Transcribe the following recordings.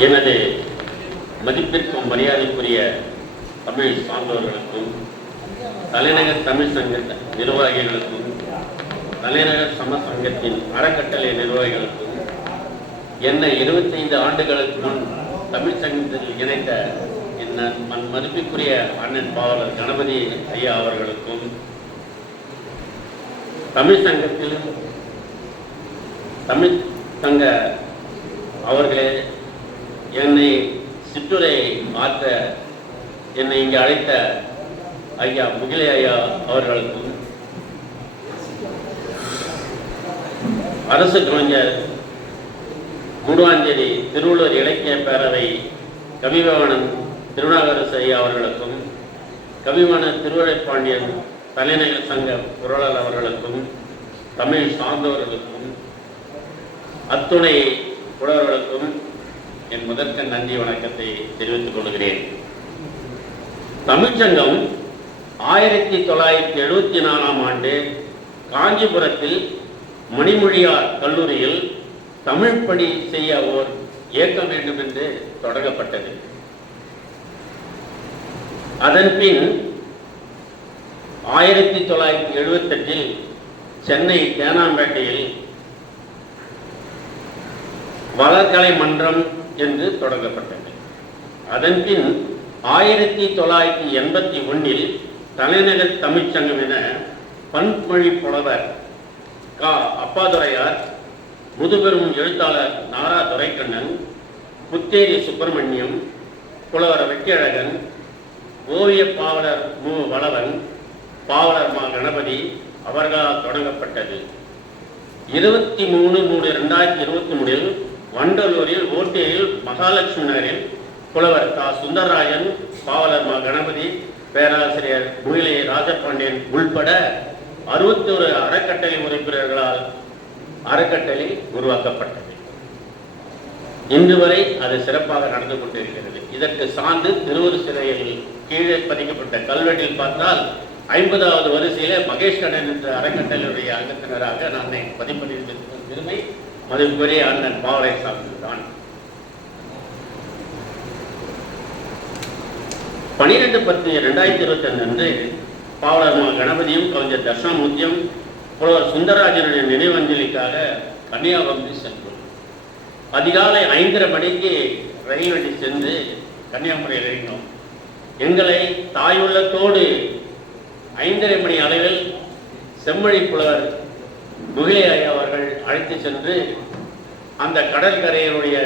எனது மதிப்பிற்கும் மரியாதைக்குரிய தமிழ் சான்றோர்களுக்கும் தலைநகர் தமிழ் சங்க நிர்வாகிகளுக்கும் தலைநகர் சமசங்கத்தின் அறக்கட்டளை நிர்வாகிகளுக்கும் என்னை 25 ஆண்டுகளுக்கு முன் தமிழ் சங்கத்தில் இணைத்த என் மதிப்பிற்குரிய அண்ணன் பாவலர் கணபதி ஐயா அவர்களுக்கும் தமிழ் சங்கத்தில் தமிழ் சங்க அவர்களே என்னை சிற்றுரை ஆற்ற என்னை இங்கு அழைத்த ஐயா முகிலை ஐயா அவர்களுக்கும் அரசு கலைஞர் கூடுவாஞ்சேரி திருவள்ளுவர் இலக்கிய பேரவை கவிவாணன் திருநாகரசு ஐயா அவர்களுக்கும் கவிவாணன் திருவள்ளுப்பாண்டியன் தலைநகர் சங்க பொருளாளர் அவர்களுக்கும் தமிழ் சார்ந்தவர்களுக்கும் அத்துணை புலவர்களுக்கும் என் முதற்க நன்றி வணக்கத்தை தெரிவித்துக் கொள்கிறேன். தமிழ்ச்சங்கம் 1974ஆம் ஆண்டு காஞ்சிபுரத்தில் மணிமொழியார் கல்லூரியில் தமிழ் பணி செய்ய ஓர் இயக்கம் வேண்டும் என்று தொடங்கப்பட்டது. அதன் பின் 1978இல் சென்னை தேனாம்பேட்டையில் வளர்கலை மன்றம் என்று தொடங்கப்பட்டது. அதன் பின் 1981இல் தலைநகர் தமிழ்ச்சங்கம் என பன்மொழி புலவர் அப்பாதுரையார், முதுபெரும் எழுத்தாளர் நாரா துரைக்கண்ணன், புத்தேரி சுப்பிரமணியம், புலவர் வெற்றியழகன், ஓவிய பாவலர் மு வளவன், பாவலர் மா கணபதி அவர்களால் தொடங்கப்பட்டது. 23/3/2023இல் வண்டலூரில் ஓட்டேரியில் மகாலட்சுமி நகரில் புலவர் தா சுந்தரராஜன், பாவலர் மா கணபதி, பேராசிரியர் முகிலை ராஜபாண்டியன் உள்பட 61 அறக்கட்டளை உறுப்பினர்களால் அறக்கட்டளை உருவாக்கப்பட்டது. இன்று வரை அது சிறப்பாக நடந்து கொண்டிருக்கிறது. இதற்கு சான்று திருவூர் சிலையில் கீழே பதிக்கப்பட்ட கல்வெட்டில் பார்த்தால் 50வது வரிசையிலே மகேஷ் கண்ணன் என்ற அறக்கட்டளையுடைய அங்கத்தினராக நான் பதிப்பதிவு பெருமை மதிப்புக்குரிய அண்ணன் பாவலை சார்ந்துதான். 12/10/2025 அன்று பாவலர் மா கணபதியும் கவிஞர் தட்சிணாமூர்த்தியும் புலவர் சுந்தரராஜனுடைய நினைவஞ்சலிக்காக கன்னியாகுமரி சென்றோம். அதிகாலை 5:30 மணிக்கு ரயில் வண்டி சென்று கன்னியாகுமரியில் இறங்கினோம். எங்களை தாயுள்ளத்தோடு 5:30 மணி அளவில் செம்மொழி புலவர் முகிலை ஐயா அவர்கள் அழைத்து சென்று அந்த கடற்கரையினுடைய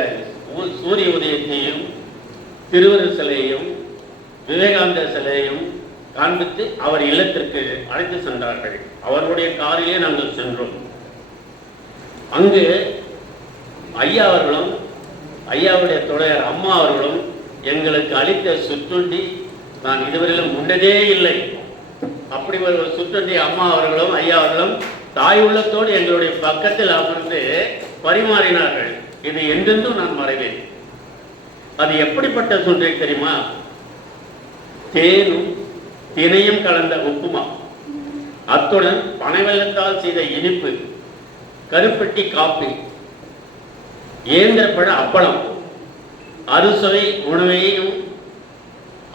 சூரிய உதயத்தையும் திருவருள் சிலையையும் விவேகானந்தர் சிலையையும் காண்பித்து அவர் இல்லத்திற்கு அழைத்து சென்றார்கள். அவருடைய காரிலே நாங்கள் சென்றோம். அங்கு ஐயா அவர்களும் ஐயாவுடைய துணையர் அம்மா அவர்களும் எங்களுக்கு அளித்த சுற்றுண்டி நான் இதுவரையிலும் உண்டதே இல்லை. அப்படி ஒரு சுற்றுண்டி அம்மா அவர்களும் ஐயா அவர்களும் தாய் உள்ளத்தோடு எங்களுடைய பக்கத்தில் அமர்ந்து பரிமாறினார்கள். இது என்றென்றும் நான் மறைவேன். அது எப்படிப்பட்ட சுற்றி தெரியுமா? தேனும் தினையும் கலந்த உப்புமா, அத்துடன் பனைவெல்லத்தால் செய்த இனிப்பு, கருப்பட்டி காப்பி, ஏந்திரப்பழ அப்பளம், அறுசுவை உணவையும்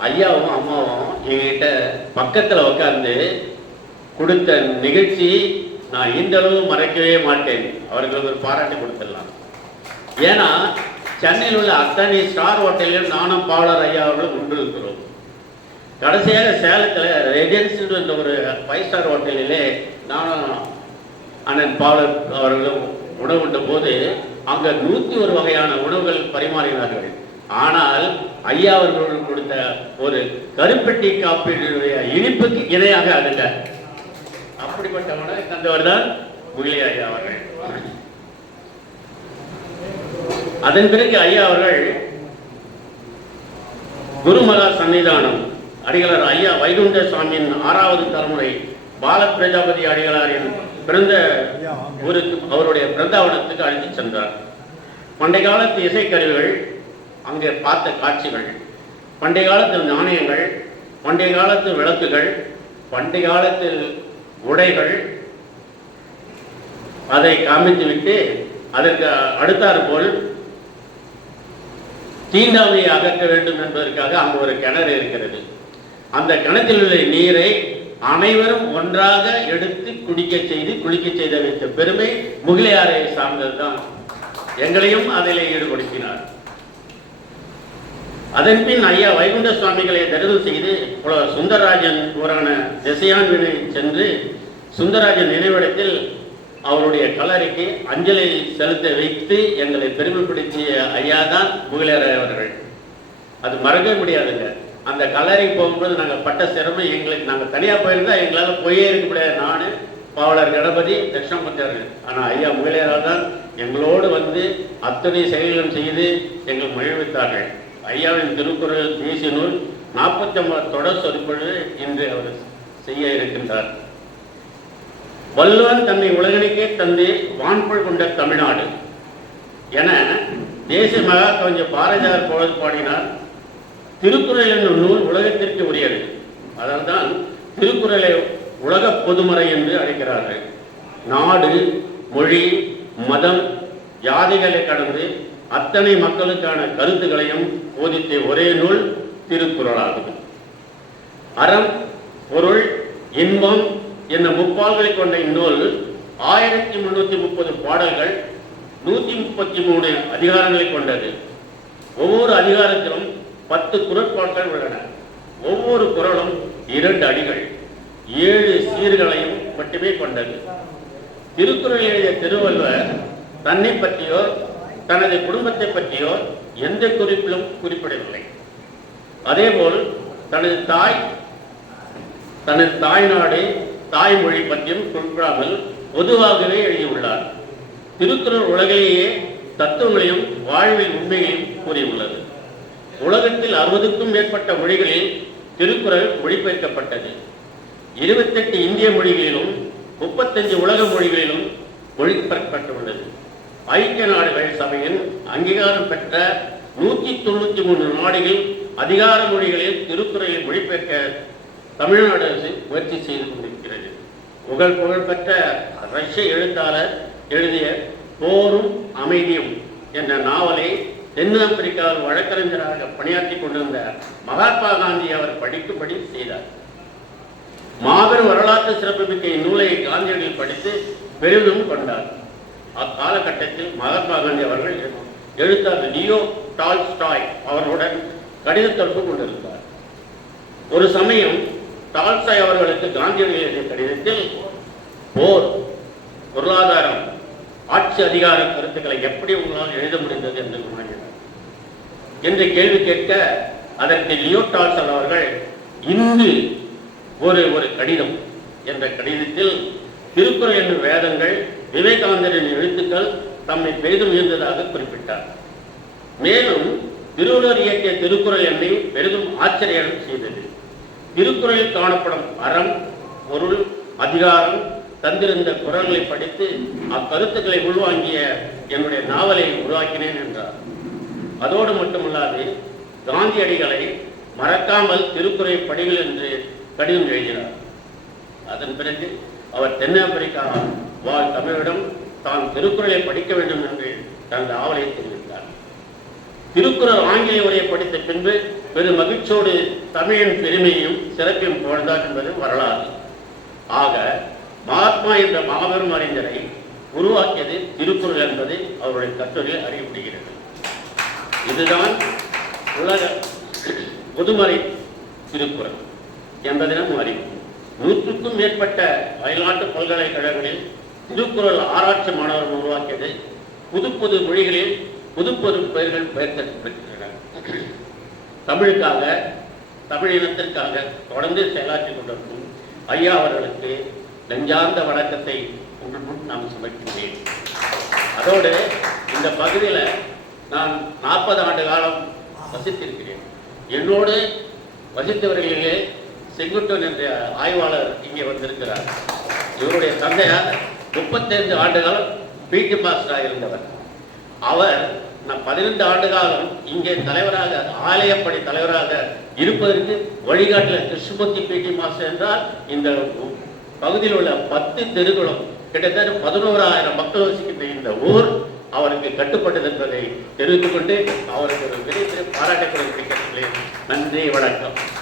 ஐயாவும் அம்மாவும் என்கிட்ட பக்கத்தில் உட்கார்ந்து கொடுத்த நிகழ்ச்சி நான் இந்த அளவு மறைக்கவே மாட்டேன். அவர்களுக்கு ஒரு பாராட்டு கொடுத்துடலாம். ஏன்னா சென்னையில் உள்ள அத்தனை ஸ்டார் ஹோட்டலிலும் நானும் பாவலர் ஐயா அவர்களும் உண்டு இருக்கிறோம். கடைசியாக சேலத்தில் ரெஜென்சி என்ற ஒரு 5 ஸ்டார் ஹோட்டலிலே நானும் அண்ணன் பாவலர் அவர்களும் உணவுண்ட போது அங்கே 101 வகையான உணவுகள் பரிமாறினார்கள். ஆனால் ஐயா அவர்கள் கொடுத்த ஒரு கருப்பட்டி காப்பீடுடைய இனிப்புக்கு இணையாக அதுங்க. அப்படிப்பட்ட உணவை தந்தவர் தான் முகிலை ஐயா அவர்கள். அதன் பிறகு ஐயா அவர்கள் குருமகா சன்னிதானம் அடிகளார் ஐயா வைகுண்ட சுவாமியின் 6வது தலைமுறை பால பிரஜாபதி அடிகளாரின் பிறந்த ஊருக்கு அவருடைய பிருந்தாவனத்துக்கு அழைத்து சென்றார். பண்டைய காலத்து இசைக்கருவிகள், அங்கே பார்த்த காட்சிகள், பண்டைய காலத்து நாணயங்கள், பண்டைய காலத்து விளக்குகள், பண்டைய காலத்தில் உடைகள், அதை காமித்துவிட்டு அதற்கு அடுத்தாற்போல் தீண்டாமையை அகற்ற வேண்டும் என்பதற்காக அங்கு ஒரு கிணறு இருக்கிறது. அந்த கிணற்றில் உள்ள நீரை அனைவரும் ஒன்றாக எடுத்து குளிக்க செய்த வைத்த பெருமை முகிலையாரை சார்ந்ததுதான். எங்களையும் அதிலே ஈடுபடுத்தினார். அதன் பின் ஐயா வைகுண்ட சுவாமிகளை தரிசனம் செய்து சுந்தரராஜன் ஊரான திசையான்வினை சென்று சுந்தரராஜன் நினைவிடத்தில் அவருடைய கல்லறைக்கு அஞ்சலி செலுத்த வைத்து எங்களை பெருமைப்படுத்திய ஐயா தான் முகிலையார் அவர்கள். அது மறக்க முடியாதுங்க. அந்த கல்லறைக்கு போகும்போது நாங்கள் பட்ட சிரமம் எங்களுக்கு, நாங்கள் தனியாக போயிருந்தா எங்களால் போயே இருக்க முடியாது. நான் பாவலர் கணபதி தட்சிணாமூர்த்தியார்கள். ஆனால் ஐயா முகிலையார் தான் எங்களோடு வந்து அத்தனை செயல்களும் செய்து எங்கள் மகிழ்வித்தார்கள். ஐயாவின் திருக்குறள் தேசிய நூல் 49 தொடர் சொற்பொழிவு இன்று அவர் செய்ய இருக்கின்றார். வள்ளுவன் தன்னை உலகனுக்கே தந்து வான்புள் கொண்ட தமிழ்நாடு என தேசிய மகா கவிஞர் பாரதியார் பொழுது பாடினார். திருக்குறள் என்னும் நூல் உலகத்திற்கு உரியது. அதனால்தான் திருக்குறளை உலக பொதுமறை என்று அழைக்கிறார்கள். நாடு, மொழி, மதம், ஜாதிகளை கடந்து அத்தனை மக்களுக்கான கருத்துக்களையும் போதித்த ஒரே நூல் திருக்குறளாகும். அறம், பொருள், இன்பம் என்ற முப்பால்களை கொண்ட இந்நூல் 1330 பாடல்கள், 133 அதிகாரங்களை கொண்டது. ஒவ்வொரு அதிகாரத்திலும் 10 குறட்பாக்கள் உள்ளன. ஒவ்வொரு குறளும் 2 அடிகள், 7 சீர்களையும் மட்டுமே கொண்டது. திருக்குறள் எழுதிய திருவள்ளுவர் தன்னை பற்றியோ தனது குடும்பத்தை பற்றியோ எந்த குறிப்பிலும் குறிப்பிடவில்லை. அதேபோல் தனது தாய்நாடு, தாய்மொழி பற்றியும் குறிப்பிடாமல் பொதுவாகவே எழுதியுள்ளார். திருக்குறள் உலகிலேயே தத்துவங்களையும் வாழ்வில் உண்மைகளையும் கூறியுள்ளது. உலகத்தில் 60க்கும் மேற்பட்ட மொழிகளில் திருக்குறள் மொழிபெயர்க்கப்பட்டது. 28 இந்திய மொழிகளிலும் 35 உலக மொழிகளிலும் மொழிபெயர்க்கப்பட்டுள்ளது. ஐக்கிய நாடுகள் சபையின் அங்கீகாரம் பெற்ற 193 நாடுகள் அதிகார மொழிகளில் திருக்குறளை மொழிபெயர்க்க தமிழ்நாடு அரசு முயற்சி செய்து கொண்டிருக்கிறது. புகழ்பெற்ற ரஷ்ய எழுத்தாளர் எழுதிய போரும் அமைதியும் என்ற நாவலை தென்னாப்பிரிக்காவில் வழக்கறிஞராக பணியாற்றி கொண்டிருந்த மகாத்மா காந்தி அவர் படிக்கும்படி செய்தார். மாபெரும் வரலாற்று சிறப்புமிக்க இந்நூலை காந்தியடிகள் படித்து பெரிதும் கொண்டார். அக்காலகட்டத்தில் மகாத்மா காந்தி அவர்கள் எழுத்தாளர் லியோ டால்ஸ்டாய் அவர்களுடன் கடித தொடர்பு கொண்டிருந்தார். ஒரு சமயம் டால்ஸ்டாய் அவர்களுக்கு காந்தியடிகள் எழுதிய கடிதத்தில் போர், பொருளாதாரம், ஆட்சி அதிகார கருத்துக்களை எப்படி உங்களால் எழுத முடிந்தது என்று கூறினார். என்று கேள்வி கேட்க அதற்கு லியோ டால்ஸ்டாய் அவர்கள் இன்று ஒரு கடிதம் என்ற கடிதத்தில் திருக்குறள் என்னும் வேதங்கள், விவேகானந்தரின் எழுத்துக்கள் தம்மை பெரிதும் இருந்ததாக குறிப்பிட்டார். மேலும் திருவள்ளுவர் இயற்றிய திருக்குறள் என்னை பெரிதும் ஆச்சரியம் செய்தது. திருக்குறளில் காணப்படும் அறம், பொருள், அதிகாரம் தந்திருந்த குறள்களை படித்து அக்கருத்துக்களை உள்வாங்கிய என்னுடைய நாவலை உருவாக்கினேன் என்றார். அதோடு மட்டுமல்லாது காந்தியடிகளை மறக்காமல் திருக்குறளை படிகள் என்று கடிதம் எழுதினார். அதன் பிறகு அவர் தென்னாப்பிரிக்கா வாழ் தமிழிடம் தான் திருக்குறளை படிக்க வேண்டும் என்று தனது ஆவலை தெரிவித்தார். திருக்குறள் ஆங்கில உரையை படித்த பின்பு பெரும் மகிழ்ச்சியோடு தமிழின் பெருமையும் சிறப்பையும் புகழ்ந்தார் என்பது வரலாறு. ஆக மகாத்மா என்ற மாபெரும் அறிஞரை உருவாக்கியது திருக்குறள் என்பது அவருடைய கட்டுரையில் அறியப்படுகிறது. இதுதான் உலக பொதுமறை திருக்குறள் என்பதினம் அறிவு. 100க்கும் மேற்பட்ட அயல்நாட்டு பல்கலைக்கழகங்களில் திருக்குறள் ஆராய்ச்சி மாணவர்கள் உருவாக்கியது. புது மொழிகளில் புது பெயர்கள் பெயர்த்தெடுக்கப்பட்டுள்ளன. தமிழுக்காக, தமிழ் இனத்திற்காக தொடர்ந்து செயலாற்றி கொண்டிருக்கும் ஐயா அவர்களுக்கு நெஞ்சார்ந்த வணக்கத்தை உங்கள் முன் நாம் சமர்ப்பிக்கிறேன். அதோடு இந்த பகுதியில் நான் 40 ஆண்டு காலம் வசித்திருக்கிறேன். என்னோடு வசித்தவர்களிலே செங்குட்டன் என்ற ஆய்வாளர் இங்கே வந்திருக்கிறார். இவருடைய தந்தையார் 35 ஆண்டு காலம் பிடி மாஸ்டராக இருந்தவர். அவர் நான் 15 ஆண்டு காலம் இங்கே தலைவராக, ஆலயப்படி தலைவராக இருப்பதற்கு வழிகாட்டில கிருஷ்ணமூர்த்தி பிடி மாஸ்டர் என்றால் இந்த பகுதியில் உள்ள 10 தெருக்களும் கிட்டத்தட்ட 11,000 மக்கள் வசிக்கின்ற இந்த ஊர் அவருக்கு கட்டுப்பட்டது என்பதை தெரிவித்துக் கொண்டு அவருக்கு ஒரு பெரிய பெரிய பாராட்டுக்களை கிடைக்கிறேன். நன்றி, வணக்கம்.